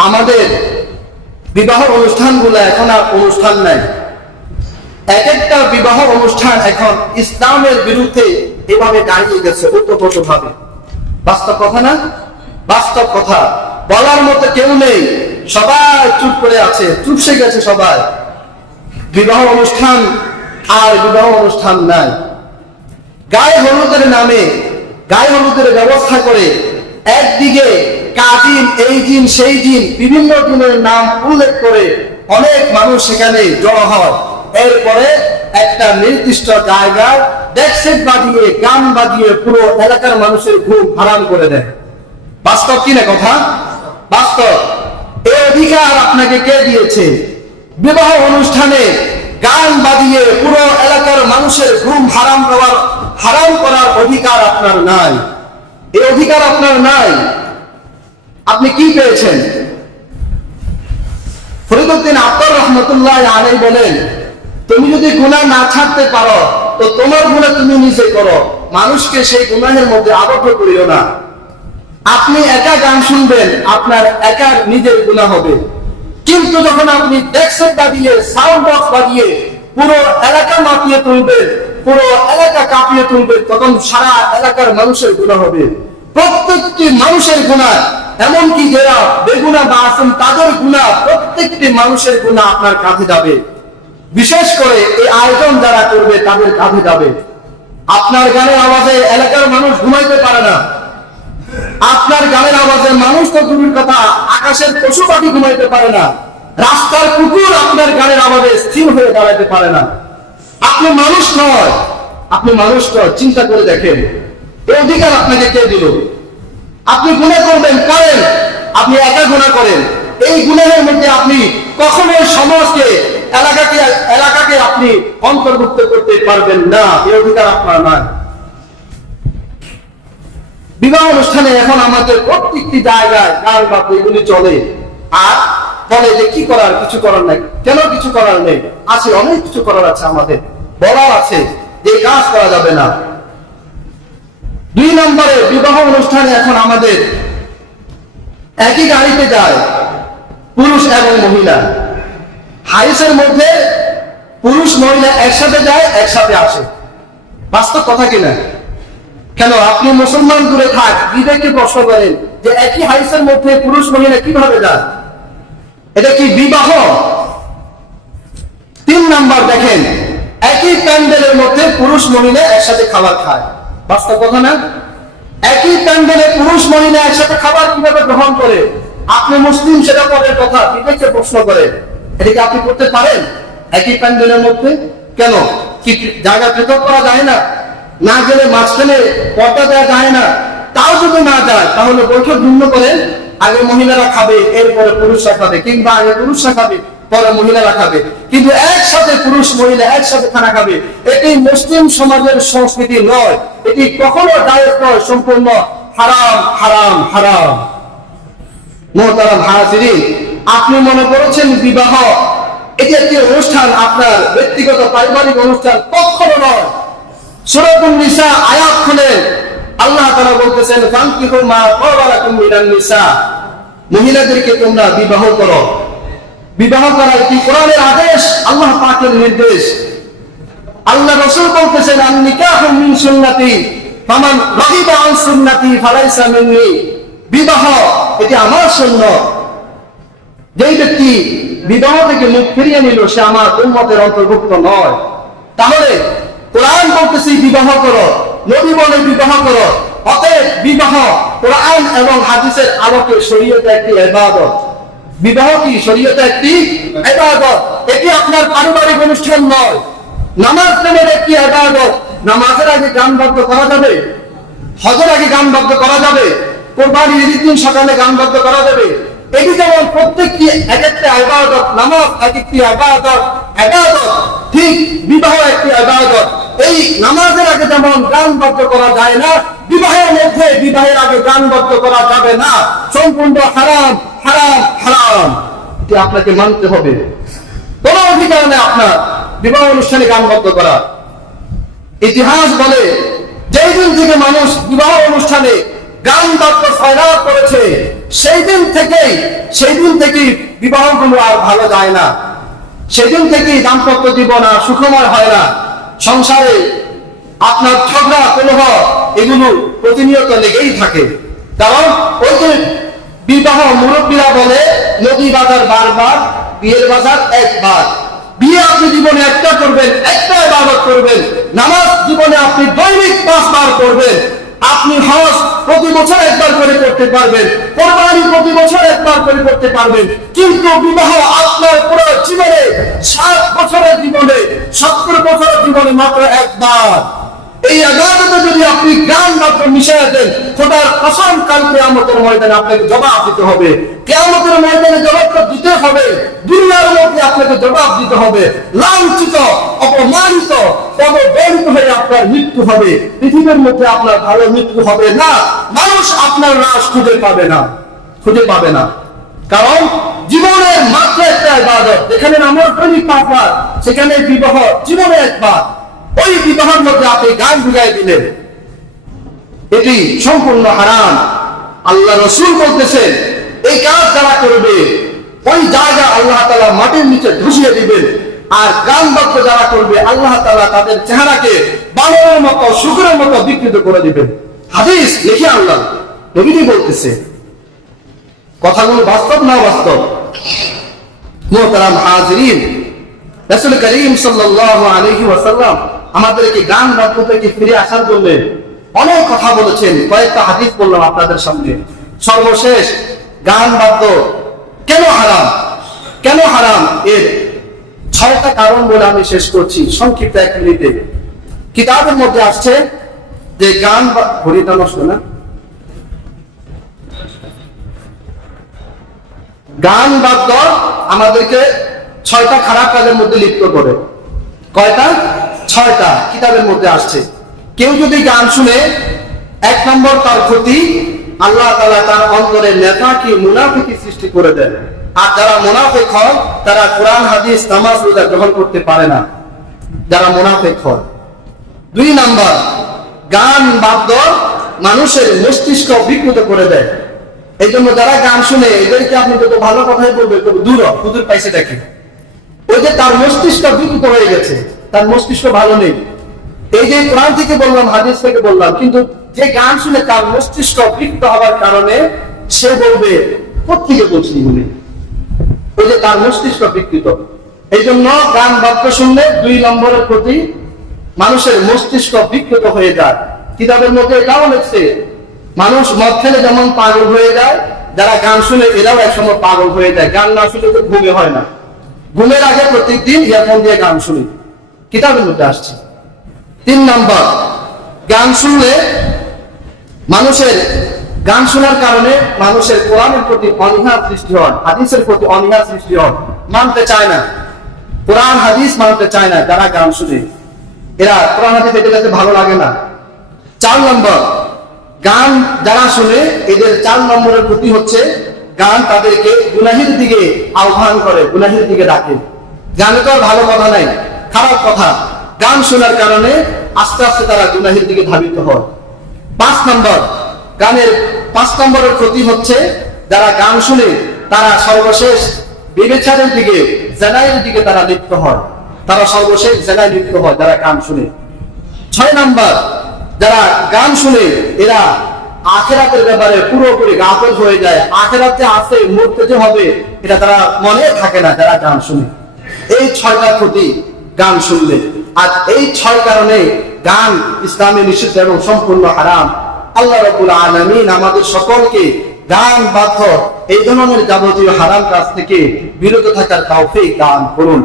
আমাদের বিবাহ অনুষ্ঠানগুলো এখন আর অনুষ্ঠান নাই। এক একটা বিবাহ অনুষ্ঠান এখন ইসলামের বিরুদ্ধে এভাবে দাঁড়িয়ে গেছে উত্তপ্রত ভাবে বাস্তব কথা না? বাস্তব কথা। বলার মতো কেউ নেই। সবাই চুপ করে আছে, চুপসে গেছে সবাই। বিবাহ অনুষ্ঠান আর বিবাহ অনুষ্ঠান নাই। গায়ে হলুদের নামে, গায়ে হলুদের ব্যবস্থা করে একদিকে কাজিন এই দিন, সেই দিন বিভিন্ন দিনের নাম উল্লেখ করে অনেক মানুষ সেখানে জড়ো হয়। এরপরে একটা নির্দিষ্ট জায়গায় ডেক্সেট বাজিয়ে গান বাজিয়ে পুরো এলাকার মানুষের ঘুম হারাম করে দেয়। বাস্তব কথা? বাস্তব। এই অধিকার আপনাকে কে দিয়েছে? বিবাহ অনুষ্ঠানে গান বাজিয়ে পুরো এলাকার মানুষের ঘুম হারাম করার হারাম করার অধিকার আপনার নাই। এই অধিকার আপনার নাই। আপনি কি পেয়েছেন? ফরিদুদ্দিন আব্দুর রহমতুল্লাহ আলাই বলেন, তুমি যদি গুনাহ না ছাড়তে পারো, তো তোমার গুনাহ তুমি নিজে করো। মানুষকে সেই গুনাহের মধ্যে আবদ্ধ করিও না। আপনি একা গান শুনবেন, আপনার একা নিজের গুণা হবে। কিন্তু যখন আপনি ডেস্ক বাজিয়ে সাউন্ড বক্স বাজিয়ে পুরো এলাকা মাপিয়ে তুলবেন, পুরো এলাকা কাঁপিয়ে তুলবেন, তখন সারা এলাকার মানুষের গুণা হবে। প্রত্যেকটি মানুষের গুণা এমনকি যারা বেগুনা বা আছেন তাদের গুণা, প্রত্যেকটি মানুষের গুণা আপনার কাঁধে যাবে। বিশেষ করে এই আয়োজন যারা করবে, তাদের কাঁধে যাবে। আপনার গানের আওয়াজে এলাকার মানুষ ঘুমাইতে পারে না। আপনার গানের আওয়াজে মানুষ তো দূরের কথা, আকাশের পশু পাখি ঘুমাইতে পারে না। রাস্তার কুকুর আপনার গানের আওয়াজে স্থির হয়ে দাঁড়াতে পারে না। আপনি মানুষ নয়, আপনি মানুষ নয়, চিন্তা করে দেখেন। এই অধিকার আপনাকে কে দিল? আপনি গুণা করবেন, করেন। আপনি একা গুণা করেন। এই গুণের মধ্যে আপনি কখনো সমাজকে, এলাকাকে এলাকাকে আপনি অন্তর্ভুক্ত করতে পারবেন না। এই অধিকার আপনার নয় বিবাহ অনুষ্ঠানে এখন আমাদের প্রত্যেকটি জায়গায় গান বাদ্য এগুলি চলে। আর বলে যে কি করার, কিছু করার নাই। কেন কিছু করার নেই? আছে, অনেক কিছু করার আছে আমাদের। বলার আছে যে কাজ করা যাবে না। দুই নম্বরে বিবাহ অনুষ্ঠানে এখন আমাদের একই গাড়িতে যায় পুরুষ এবং মহিলা। হাইসের মধ্যে পুরুষ মহিলা একসাথে যায়, একসাথে আসে। বাস্তব কথা কিনা কেন আপনি মুসলমান দূরে থাক, বিবেককে প্রশ্ন করেন যে একই হাইসের মধ্যে পুরুষ মহিলা কীভাবে যায়? এটা কি বিবাহ? তিন নাম্বার দেখেন, একই প্যান্ডেলের মধ্যে পুরুষ মহিলা একসাথে খাবার খায়। বাস্তব কথা না? একই প্যান্ডেলে পুরুষ মহিলা একসাথে খাবার কীভাবে গ্রহণ করে? আপনি মুসলিম, সেটা পরের কথা। বিবেককে প্রশ্ন করে। এটা কি আপনি করতে পারেন? একই প্যান্ডেলের মধ্যে? কেন? কি জায়গা পৃথক করা যায় না? না গেলে মাঝখানে পর্দা দেওয়া যায় না। তাও যদি না যায়, তাহলে বৈঠক ভিন্ন করেন আগে মহিলারা খাবে, এরপরে পুরুষরা খাবে, কিংবা আগে পুরুষরা খাবে। পরে মহিলারা খাবে কিন্তু একসাথে পুরুষ মহিলা একসাথে খানা খাবে। এটি মুসলিম সমাজের সংস্কৃতি নয়। এটি কখনো দায়ক নয়, সম্পূর্ণ হারাম হারাম হারাম। আপনি মনে করেছেন বিবাহ এটি একটি অনুষ্ঠান, আপনার ব্যক্তিগত পারিবারিক অনুষ্ঠান, কখনো নয়। সুরাতুন নিসা আয়াত খুলে আল্লাহ তারা বলতেছেন, ফানকিহু মা মহিলাদেরকে তোমরা বিবাহ করো। বিবাহ করা কি কোরআনের আদেশ? আল্লাহ পাকের নির্দেশ। আল্লাহ রাসূল বলতেছেন আন নিকাহু মিন সুন্নতি, ফামান রাগিবা আন সুন্নতি ফালাইসা মিন্নি। বিবাহ, এটি আমার সুন্নাত। যেই ব্যক্তি বিবাহ থেকে মুখ ফিরিয়ে নিল, সে আমার উম্মতের অন্তর্ভুক্ত নয়। তাহলে কোরআন বলতেছি, বিবাহ করো। নবী বলে, বিবাহ করো। অতএব বিবাহ কোরআন এবং হাদিসের আলোকে শরীয়তে একটি ইবাদত। বিবাহ কি শরীয়তে একটি ইবাদত এটি আপনার পারিবারিক অনুষ্ঠান নয়। নামাজ নামের একটি ইবাদত নামাজের আগে গান বাদ্য করা যাবে। হজের আগে গান বাদ্য করা যাবে। কোরবানির ঈদের দিন সকালে গান বাদ্য করা যাবে। এটি যেমন প্রত্যেকটি এক একটা আবাদত নামাজ এক একটি আবাদত আবাদত ঠিক বিবাহ একটি আবাদত এই নামাজের আগে যেমন গান বাদ্য করা যায় না, বিবাহের মধ্যে বিবাহের আগে গান বাদ্য করা যাবে না। সম্পূর্ণ হারাম। হারাম হারাম। এটি আপনাকে মানতে হবে। কোন অধিকার নেই আপনার। বিবাহ অনুষ্ঠানে গান বাদ্য করা। ইতিহাস বলে, যেই দিন থেকে মানুষ বিবাহ অনুষ্ঠানে গান বাদ্য ফয়রাত করেছে, সেই দিন থেকেই, সেই দিন থেকেই বিবাহগুলো আর ভালো যায় না। সেদিন থেকেই দাম্পত্য জীবন আর সুখময় হয় না। সংসারে আপনার ঝগড়া কলহ এগুলো প্রতিনিয়ত লেগেই থাকে। কারণ ওই যে বিবাহ মুরব্বীরা বলে, নদী বাজার বারবার, বিয়ের বাজার একবার। বিয়ে আপনি জীবনে একটা করবেন, একটা ইবাদত করবেন। নামাজ জীবনে আপনি দৈনিক পাঁচবার করবেন আপনি হজ প্রতি বছর একবার করে করতে পারবেন। কোরবানি প্রতি বছর একবার করে করতে পারবেন। কিন্তু বিবাহ আপনার পুরো জীবনে সাত বছরের জীবনে, সত্তর বছরের জীবনে মাত্র একবার। এই আগামীতে যদি আপনি জ্ঞান মাত্র মিশিয়ে দেন, খোদার ময়দানে আপনাকে জবাব দিতে হবে। কেয়ামতের ময়দানে দিতে হবে। দুনিয়ার আপনাকে জবাব দিতে হবে। লাঞ্ছিত, অপমানিত হয়ে আপনার মৃত্যু হবে। পৃথিবীর মধ্যে আপনার ভালো মৃত্যু হবে না। মানুষ আপনার লাশ খুঁজে পাবে না। খুঁজে পাবে না। কারণ জীবনের মাত্র একটা ইবাদত, যেখানে নামাজ দৈনিক পাঁচবার, সেখানে বিবাহ জীবনে একবার। ওই মধ্যে আপনি গান ঢুকাই দিলেন। এটি সম্পূর্ণ হারাম। আল্লাহ রসুল বলতেছেন, এই কাজ যারা করবে, ওই জায়গা আল্লাহ তালা মাটির নিচে ধসিয়ে দিবেন। আর গান বাক্য যারা করবে, আল্লাহ তালা তাদের চেহারাকে বানরের মতো শুকুরের মতো বিকৃত করে দিবেন। হাদিস লিখে আল্লাহ নবীজি বলতেছে, কথাগুলো বাস্তব না বাস্তব? মোহতারাম হাজরিন, রাসূল করিম সাল্লাল্লাহু আলাইহি ওয়াসাল্লাম আমাদেরকে গান বাদ্য থেকে ফিরে আসার জন্য অনেক কথা বলেছেন। কয়েকটা হাদিস বললাম আপনাদের সামনে। সর্বশেষ গান বাদ্য কেন হারাম? কেন হারাম? এর ছয়টা কারণ বলে আমি শেষ করছি। সংক্ষিপ্ত এক মিনিটে। কিতাবের মধ্যে আসছে যে গান বা- ঘড়িটা নষ্ট না? গান বাদ্য আমাদেরকে ছয়টা খারাপ কাজের মধ্যে লিপ্ত করে। কয়টা? ছয়টা কিতাবের মধ্যে আসছে। কেউ যদি গান শুনে এক নম্বর তার ক্ষতি, আল্লাহ তালা তার অন্তরে নেতা কি মুনাফিকি সৃষ্টি করে দেন। আর যারা মুনাফেক হয় তারা কোরআন, হাদিস, নামাজ রোজা গ্রহণ করতে পারে না। যারা মুনাফেক হয় দুই নাম্বার, গান বাদ্য মানুষের মস্তিষ্ক বিকৃত করে দেয়। এই জন্য যারা গান শুনে, এদেরকে আপনি যত ভালো কথাই বলবেন তবে দূর হুজুর পাইছে দেখে ওই যে তার মস্তিষ্ক বিকৃত হয়ে গেছে। তার মস্তিষ্ক ভালো নেই। এই যে কোরআন থেকে বললাম, হাদিস থেকে বললাম, কিন্তু যে গান শুনে তার মস্তিষ্ক বিকৃত হওয়ার কারণে সে বলবে কোথেকে বলছি মনে ওই যে তার মস্তিষ্ক বিকৃত এই জন্য গান বাক্য শুনলে দুই নম্বরের প্রতি মানুষের মস্তিষ্ক বিকৃত হয়ে যায়। কিতাবের মধ্যে এটাও লেখছে, মানুষ মদ খেলে যেমন পাগল হয়ে যায়, যারা গান শুনে এরাও একসময় পাগল হয়ে যায়। গান না শুনে তো ঘুমে হয় না। ঘুমের আগে প্রত্যেকদিন ইয়ারফোন দিয়ে গান শুনি। কিতাবের মধ্যে আসছে। তিন নাম্বার, গান শুনলে মানুষের, গান শোনার কারণে মানুষের কোরআনের প্রতি অনীহা সৃষ্টি হয়, হাদিসের প্রতি অনীহা সৃষ্টি হয়, মানতে চায় না। কোরআন, হাদিস মানতে চায় না, যারা গান শুনে। এরা কোরআন, হাদিস এদের কাছে ভালো লাগে না। চার নম্বর, গান যারা শুনে, এদের চার নম্বরের প্রতি হচ্ছে গান তাদেরকে গুনাহির দিকে আহ্বান করে, গুনাহির দিকে ডাকে। গানে তো আর ভালো কথা নাই। খারাপ কথা। গান শোনার কারণে আস্তে আস্তে তারা গুনাহির দিকে ধাবিত হয়। পাঁচ নম্বর, গানের পাঁচ নম্বরের ক্ষতি হচ্ছে যারা গান শুনে তারা সর্বশেষ বিবেচারের দিকে, জেনাইয়ের দিকে তারা লিপ্ত হয়। তারা সর্বশেষ জেনায় লিপ্ত হয় যারা গান শুনে। ছয় নাম্বার, যারা গান শুনে এরা আখেরাতের ব্যাপারে পুরোপুরি গাফেল হয়ে যায়। আখেরাতে আছে, মরতে যে হবে, এটা তারা মনে থাকে না যারা গান শুনে। এই ছয়টা ক্ষতি গান শুনলে। আর এই ছয় কারণে গান ইসলামে নিষিদ্ধ এবং সম্পূর্ণ হারাম। আল্লাহ রবুল আলমিন আমাদের সকলকে গান বাধ্য এই ধরনের যাবতীয় হারাম কাজ থেকে বিরত থাকার তাওফিক দান করুন।